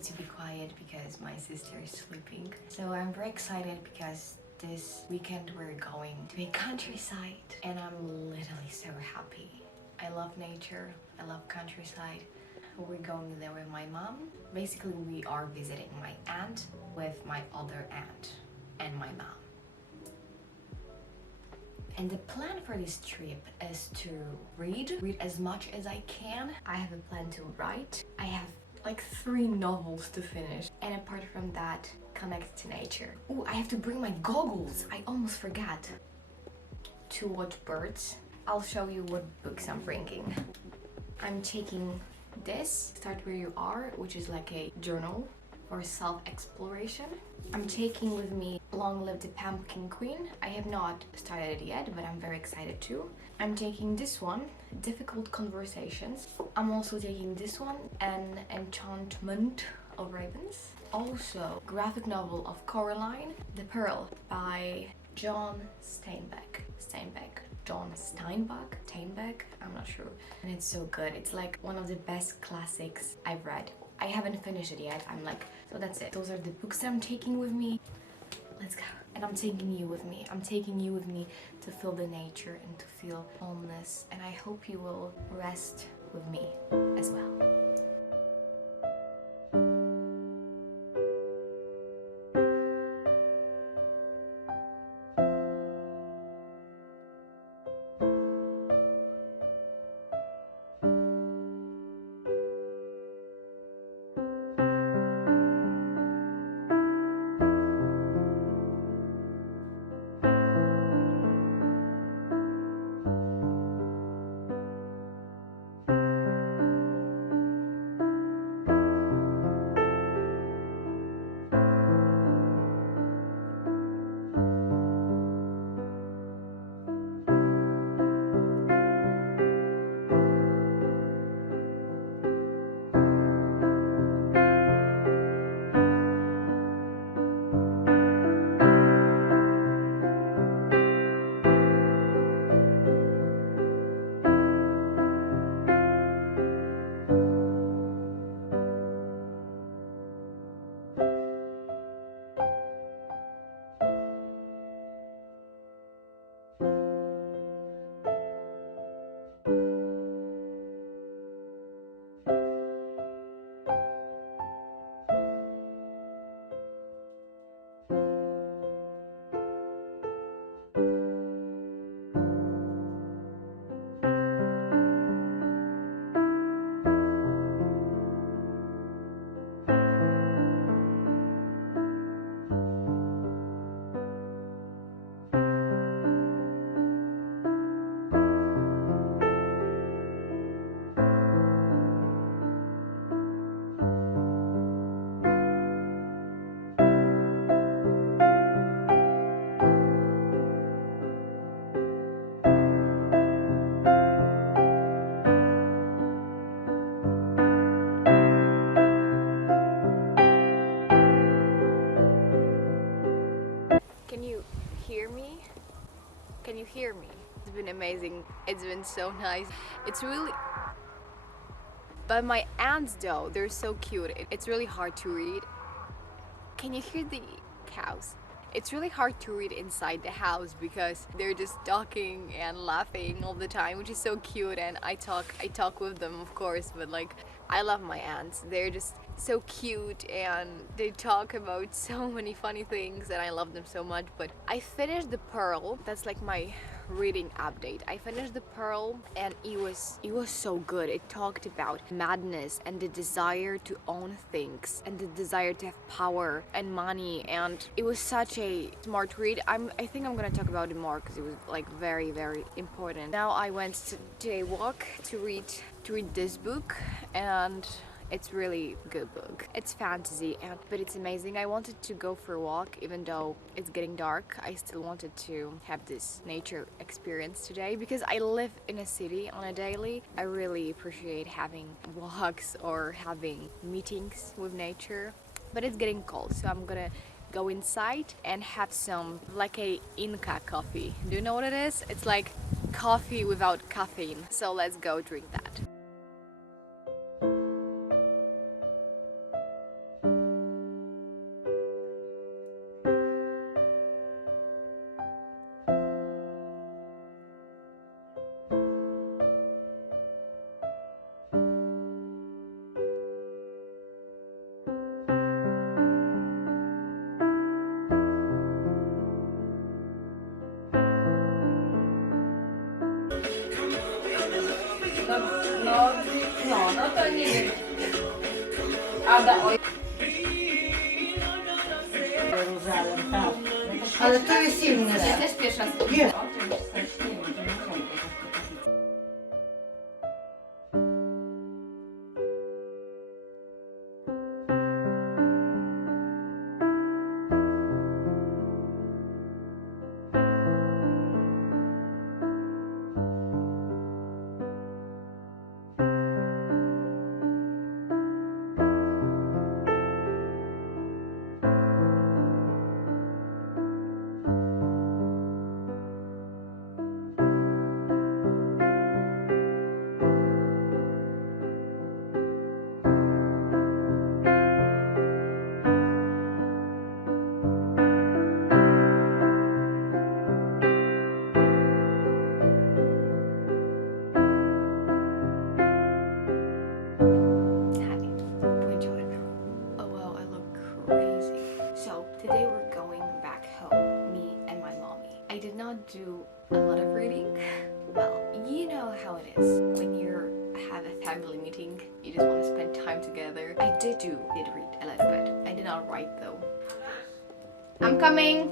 need to be quiet because my sister is sleeping. So I'm very excited because this weekend we're going to a countryside and I'm literally so happy. I love nature, I love countryside. We're going there with my mom. Basically, we are visiting my aunt with my other aunt and my mom. And the plan for this trip is to read as much as I can. I have a plan to write. I have like 3 novels to finish. And apart from that, connect to nature. Oh, I have to bring my goggles. I almost forgot. To watch birds. I'll show you what books I'm bringing. I'm taking this, Start Where You Are, which is like a journal for self-exploration. I'm taking with me Long Live the Pumpkin Queen. I have not started it yet, but I'm very excited too. I'm taking this one, Difficult Conversations. I'm also taking this one, An Enchantment of Ravens. Also, graphic novel of Coraline, The Pearl by John Steinbeck. John Steinbeck, I'm not sure. And it's so good. It's like one of the best classics I've read. I haven't finished it yet. I'm like, so that's it. Those are the books that I'm taking with me. Let's go. And I'm taking you with me. I'm taking you with me to feel the nature and to feel calmness. And I hope you will rest with me as well. Can you hear me? Can you hear me? It's been amazing. It's been so nice. It's really... But my aunts though, they're so cute. It's really hard to read. Can you hear the cows? It's really hard to read inside the house because they're just talking and laughing all the time, which is so cute. And I talk with them, of course, but like I love my aunts. They're just so cute and they talk about so many funny things and I love them so much. But I finished The Pearl. That's like my reading update. I finished The Pearl and it was so good. It talked about madness and the desire to own things and the desire to have power and money, and it was such a smart read. I think I'm gonna talk about it more because it was like very, very important. Now I went to a walk to read this book, and it's really good book. It's fantasy, but it's amazing. I wanted to go for a walk even though it's getting dark. I still wanted to have this nature experience today because I live in a city on a daily. I really appreciate having walks or having meetings with nature, but it's getting cold, so I'm gonna go inside and have some like a Inca coffee. Do you know what it is? It's like coffee without caffeine. So let's go drink that. No to nie wiem. Ada, oj. Jeruzalem, tak. Ale to jest inne. Ja też pierwsza raz. Jest. Today we're going back home, me and my mommy. I did not do a lot of reading. Well, you know how it is. When you have a family meeting, you just want to spend time together. I did read a little bit. I did not write though. I'm coming!